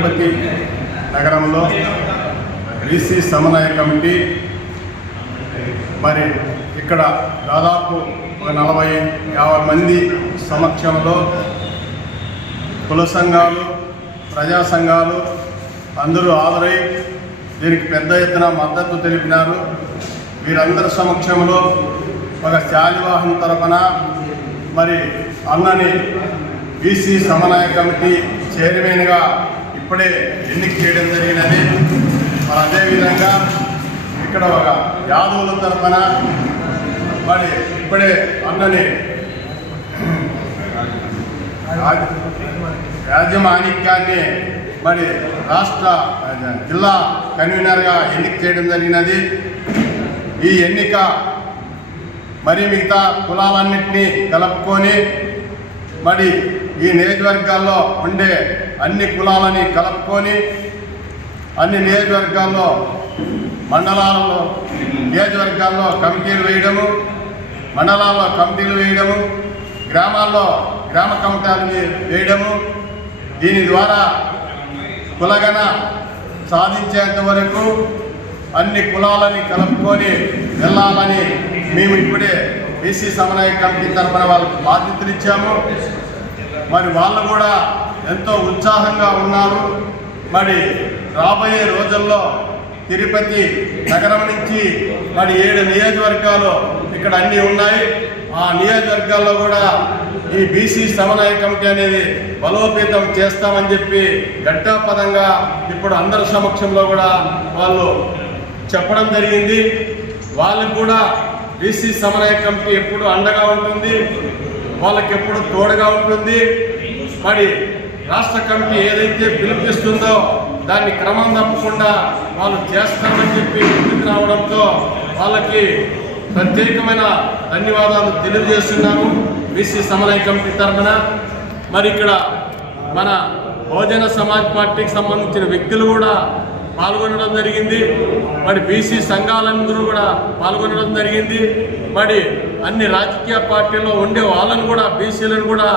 తిరుపతి నగరంలో బీసీ సమన్వయ కమిటీ మరి ఇక్కడ దాదాపు ఒక నలభై యాభై మంది సమక్షంలో కుల సంఘాలు ప్రజా సంఘాలు అందరూ హాజరై దీనికి పెద్ద ఎత్తున మద్దతు తెలిపినారు. వీరందరి సమక్షంలో ఒక శాలివాహం తరపున మరి అన్నని బీసీ సమన్వయ కమిటీ చైర్మన్గా ఇప్పుడే ఎన్నిక చేయడం జరిగినది? మరి అదేవిధంగా ఇక్కడ ఒక యాదవుల తరపున మరి ఇప్పుడే అన్నని రాజ్- మరి రాష్ట్ర జిల్లా కన్వీనర్గా ఎన్నిక చేయడం జరిగినది. ఈ ఎన్నిక మరి మిగతా కులాలన్నింటినీ కలుపుకొని మరి ఈ నియోజకవర్గాల్లో ఉండే అన్ని కులాలని కలుపుకొని అన్ని నియోజకవర్గాల్లో మండలాలలో నియోజకవర్గాల్లో కమిటీలు వేయడము మండలాల్లో కమిటీలు వేయడము గ్రామాల్లో గ్రామ కమిటీలు వేయడము దీని ద్వారా కులగన సాధించేంత వరకు అన్ని కులాలని కలుపుకొని వెళ్ళాలని మేము ఇప్పుడే బీసీ సమన్వయ కమిటీ తరఫున వాళ్ళకు బాధ్యతలు ఇచ్చాము. మరి వాళ్ళు కూడా ఎంతో ఉత్సాహంగా ఉన్నారు. మరి రాబోయే రోజుల్లో తిరుపతి నగరం నుంచి మరి ఏడు నియోజకవర్గాలు ఇక్కడ అన్నీ ఉన్నాయి. ఆ నియోజకవర్గాల్లో కూడా ఈ బీసీ సమన్వయ కమిటీ అనేది బలోపేతం చేస్తామని చెప్పి ఘట్టాపదంగా ఇప్పుడు అందరి సమక్షంలో కూడా వాళ్ళు చెప్పడం జరిగింది. వాళ్ళకు కూడా బీసీ సమన్వయ కమిటీ ఎప్పుడు అండగా ఉంటుంది. వాళ్ళకి ఎప్పుడు తోడుగా ఉంటుంది. మరి రాష్ట్ర కమిటీ ఏదైతే పిలిపిస్తుందో దాన్ని క్రమం తప్పకుండా వాళ్ళు చేస్తామని చెప్పి ముందుకు రావడంతో వాళ్ళకి ప్రత్యేకమైన ధన్యవాదాలు తెలియజేస్తున్నాము. బీసీ సమన్వయ కమిటీ తరఫున. మరి ఇక్కడ మన బహుజన సమాజ్ పార్టీకి సంబంధించిన వ్యక్తులు కూడా పాల్గొనడం జరిగింది. మరి బీసీ సంఘాలందరూ కూడా పాల్గొనడం జరిగింది. మరి అన్ని రాజకీయ పార్టీల్లో ఉండే వాళ్ళని కూడా బీసీలను కూడా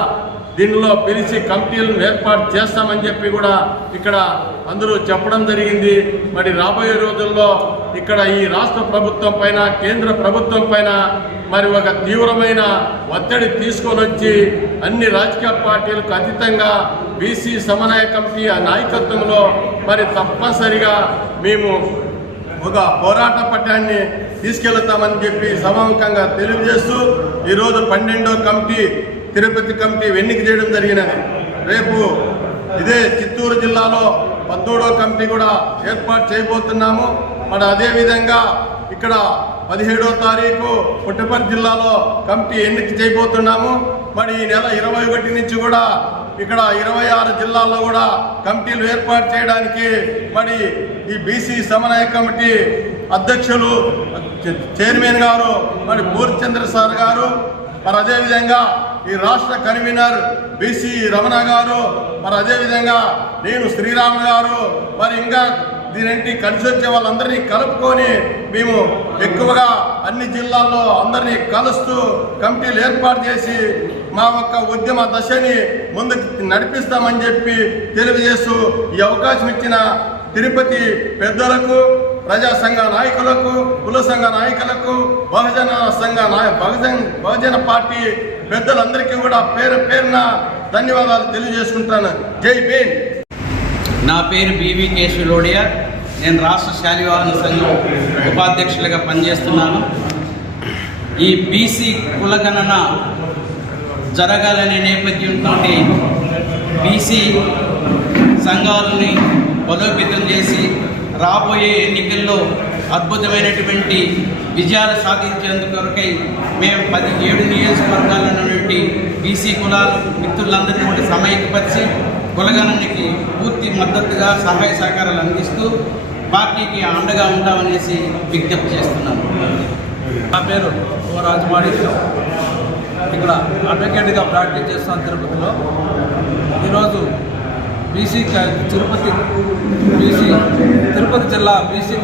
దీనిలో పిలిచి కమిటీలను ఏర్పాటు చేస్తామని చెప్పి కూడా ఇక్కడ అందరూ చెప్పడం జరిగింది. మరి రాబోయే రోజుల్లో ఇక్కడ ఈ రాష్ట్ర ప్రభుత్వం పైన కేంద్ర ప్రభుత్వం పైన మరి ఒక తీవ్రమైన ఒత్తిడి తీసుకొని వచ్చి అన్ని రాజకీయ పార్టీలకు అతీతంగా బీసీ సమన్వయ కమిటీ ఆ నాయకత్వంలో మరి తప్పనిసరిగా మేము ఒక పోరాట పట్టాన్ని తీసుకెళ్తామని చెప్పి సమాముఖంగా తెలియజేస్తూ ఈరోజు పన్నెండో కమిటీ తిరుపతి కమిటీ ఎన్నిక చేయడం జరిగినది. రేపు ఇదే చిత్తూరు జిల్లాలో పద్దోడో కమిటీ కూడా ఏర్పాటు చేయబోతున్నాము. మరి అదేవిధంగా ఇక్కడ పదిహేడో తారీఖు పుట్టపర్తి జిల్లాలో కమిటీ ఎన్నిక చేయబోతున్నాము. మరి ఈ నెల ఇరవై ఒకటి నుంచి కూడా ఇక్కడ ఇరవై ఆరు జిల్లాల్లో కూడా కమిటీలు ఏర్పాటు చేయడానికి మరి ఈ బీసీ సమన్వయ కమిటీ అధ్యక్షులు చైర్మన్ గారు మరి పూర్చంద్ర సార్ గారు మరి అదేవిధంగా ఈ రాష్ట్ర కన్వీనర్ బీసీ రమణ గారు మరి అదేవిధంగా నేను శ్రీరాములు గారు మరి ఇంకా దీనింటి కలిసి వచ్చే వాళ్ళందరినీ కలుపుకొని మేము ఎక్కువగా అన్ని జిల్లాల్లో అందరినీ కలుస్తూ కమిటీలు ఏర్పాటు చేసి మా యొక్క ఉద్యమ దశని ముందుకు నడిపిస్తామని చెప్పి తెలియజేస్తూ ఈ అవకాశం ఇచ్చిన తిరుపతి పెద్దలకు ప్రజా సంఘ నాయకులకు కుల సంఘ నాయకులకు బహుజన సంఘ నాయ బహుజన్ బహుజన పార్టీ పెద్దలందరికీ కూడా పేరు పేరున ధన్యవాదాలు తెలియజేసుకుంటాను. జై భీమ్! నా పేరు బీవీ కేశవలోడియా నేను రాష్ట్ర శాలివాహన సంఘం ఉపాధ్యక్షులుగా పనిచేస్తున్నాను. ఈ బీసీ కులగణన జరగాలనే నేపథ్యంతో బీసీ సంఘాలని బలోపేతం చేసి రాబోయే ఎన్నికల్లో అద్భుతమైనటువంటి విజయాలు సాధించేందుకు కొరకై మేము పది ఏడు నియోజకవర్గాల నుండి బీసీ కులాల మిత్రులందరినీ కూడా సమైక్యపరిచి కులగణనికి పూర్తి మద్దతుగా సహాయ సహకారాలు అందిస్తూ పార్టీకి అండగా ఉంటామనేసి విజ్ఞప్తి చేస్తున్నాను నా పేరు ఓ రాజమాడి. ఇక్కడ అడ్వకేట్గా ప్రాక్టీస్ చేస్తున్నాను తిరుపతిలో ఈరోజు బీసీ తిరుపతి బీసీ తిరుపతి జిల్లా బీసీ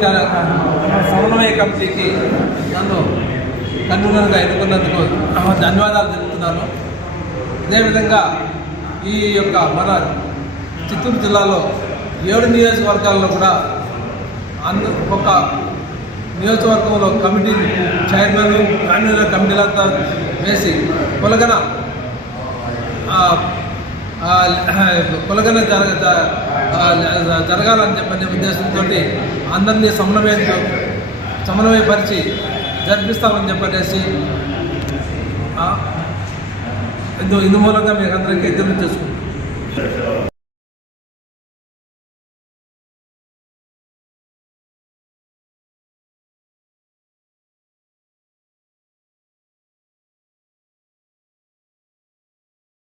సమన్వయ కమిటీకి నన్ను కన్వీనర్గా ఎన్నుకున్నందుకు ధన్యవాదాలు తెలుపుతున్నాను. అదేవిధంగా ఈ యొక్క మన చిత్తూరు జిల్లాలో ఏడు నియోజకవర్గాల్లో కూడా అంద ఒక నియోజకవర్గంలో కమిటీ చైర్మన్ కన్వీనర్ కమిటీలంతా వేసి కొలగన కొలగన జరగ జ- జరగాలని చెప్పనే ఉద్దేశంతో అందరినీ సమన్వయం సమన్వయపరిచి జరిపిస్తామని చెప్పనేసి ఇందు ఇందు మూలంగా మీకు అందరికీ ఇద్దరు చేసుకుంటాం